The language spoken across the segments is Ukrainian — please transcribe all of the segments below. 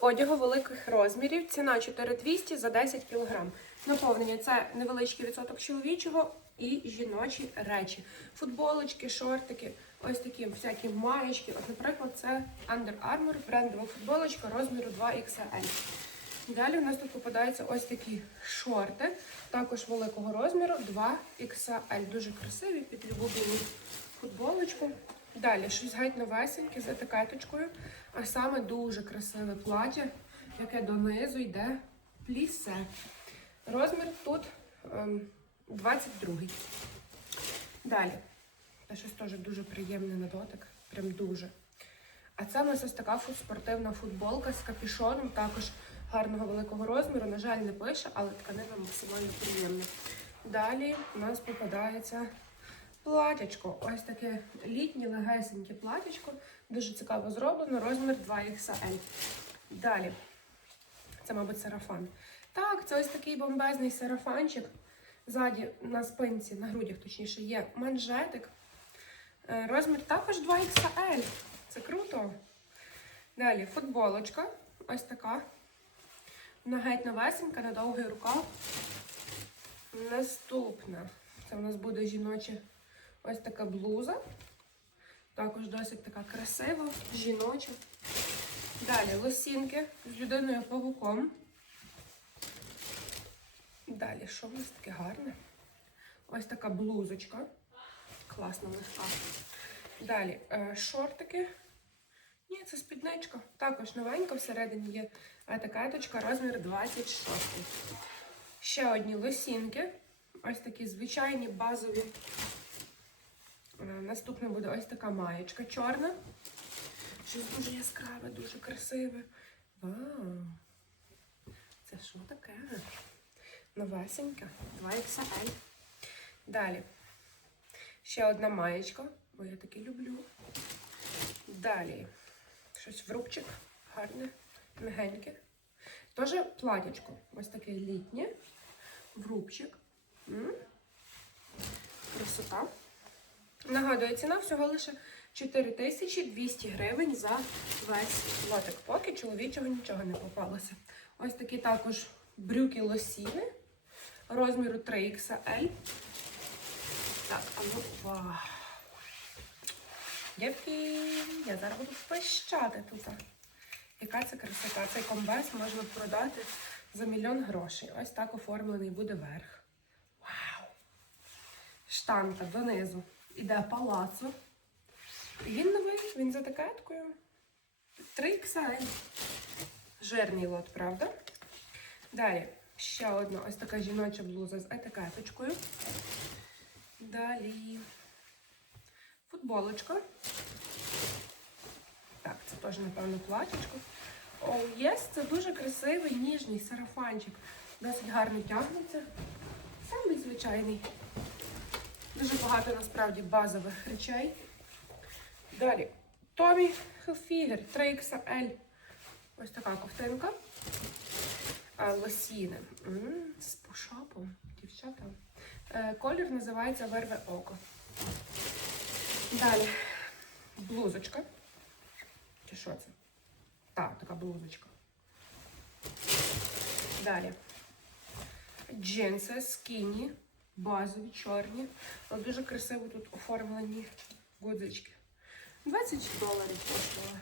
Одягу великих розмірів. Ціна 4200 за 10 кг. Наповнення це невеличкий відсоток чоловічого і жіночі речі. Футболочки, шортики, ось такі всякі маєчки. От, наприклад, це Under Armour, брендова футболочка розміру 2XL. Далі у нас тут попадаються ось такі шорти, також великого розміру 2XL. Дуже красиві під любу футболочку. Далі щось геть новесеньке з етикеточкою, а саме дуже красиве плаття, яке донизу йде плісе. Розмір тут ем, 22. Далі. Та щось теж дуже приємне на дотик. Прям дуже. А це у нас ось така спортивна футболка з капюшоном, також гарного великого розміру. На жаль, не пише, але тканина максимально приємна. Далі у нас попадається платячко. Ось таке літнє легесеньке платячко. Дуже цікаво зроблено, розмір 2XL. Далі. Це, мабуть, сарафан. Так, це ось такий бомбезний сарафанчик. Ззаді на спинці, на грудях, точніше, є манжетик. Е, Розмір також 2XL. Це круто. Далі футболочка. Ось така. Вона геть новесенька, на довгий рукав. Наступна. Це у нас буде жіноча ось така блуза. Також досить така красива, жіноча. Далі лосінки з людиною павуком. Далі, що в нас таке гарне? Ось така блузочка. Класна легка. Далі е, шортики. Ні, це спідничка. Також новенька, всередині є етикеточка, розмір 26. Ще одні лосінки. Ось такі звичайні базові. Наступна буде ось така маєчка чорна. Щось дуже яскраве, дуже красиве. Вау! Це що таке? Новесенька, 2XL. Далі. Ще одна маєчка, бо я таки люблю. Далі. Щось в рубчик. Гарне, мягеньке. Теж платячко. Ось таке літнє. В рубчик. Красота. Нагадую, ціна всього лише 4200 гривень за весь лотик. Поки чоловічого нічого не попалося. Ось такі також брюки лосіни розміру 3XL. Так, а ну. Дівки, я зараз буду пищати тут. Яка це красота? Цей комбез можна продати за мільйон грошей. Ось так оформлений буде верх. Вау! Штанка донизу. Іде палацо. Він новий, він за етикеткою. 3 XL. Жирний лот, правда? Далі ще одна ось така жіноча блуза з етикеточкою. Далі футболочка. Так, це теж, напевно, платічко. О, єс, це дуже красивий ніжний сарафанчик. Досить гарно тягнеться. Самий звичайний. Дуже багато насправді базових речей. Далі. Tommy Hilfiger 3XL. Ось така ковтинка. А, Лосіни. З пушапом. Дівчата. Е, Колір називається Верве око. Далі. Блузочка. Чи що це? Так, така блузочка. Далі. Джинси, скіні, базові, чорні. Але дуже красиво тут оформлені гудзички. 20 доларів коштували.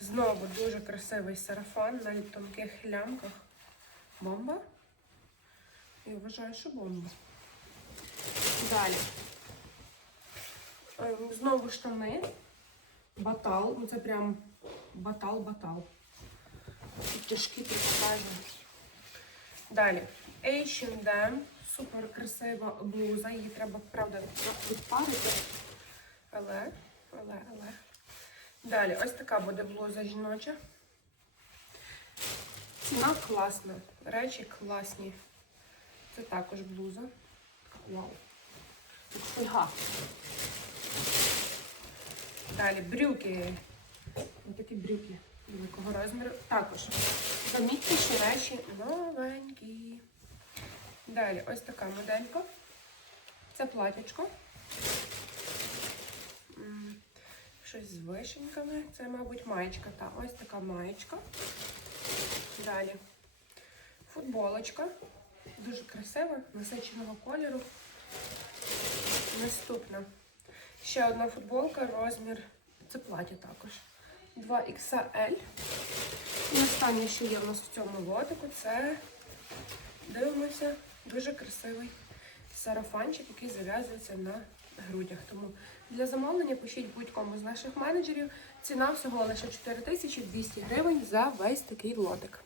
Знову дуже красивий сарафан, навіть тонких лямках. Бомба? Я вважаю, що бомба. Далі. Ем, Знову штани. Батал. Ну це прям батал-батал. Тяжкі тут покажу. Далі. H&M. Супер красива блуза. Її треба, правда, трохи відпарити. Але, але, але. Далі, ось така буде блуза жіноча. Ціна класна. Речі класні. Це також блуза. Вау. Тут. Далі брюки. Ось такі брюки великого розміру. Також. Замітьте, що речі новенькі. Далі ось така моделька. Це платячко. М, Щось з вишеньками. Це, мабуть, маєчка. Та ось така маєчка. Далі. Футболочка. Дуже красива, насиченого кольору. Наступна. Ще одна футболка, розмір. Це плаття також. 2XL. І останнє, що є в нас в цьому лотику, це дивимося, дуже красивий сарафанчик, який зав'язується на грудях. Тому для замовлення пишіть будь-кому з наших менеджерів. Ціна всього лише 4200 гривень за весь такий лотик.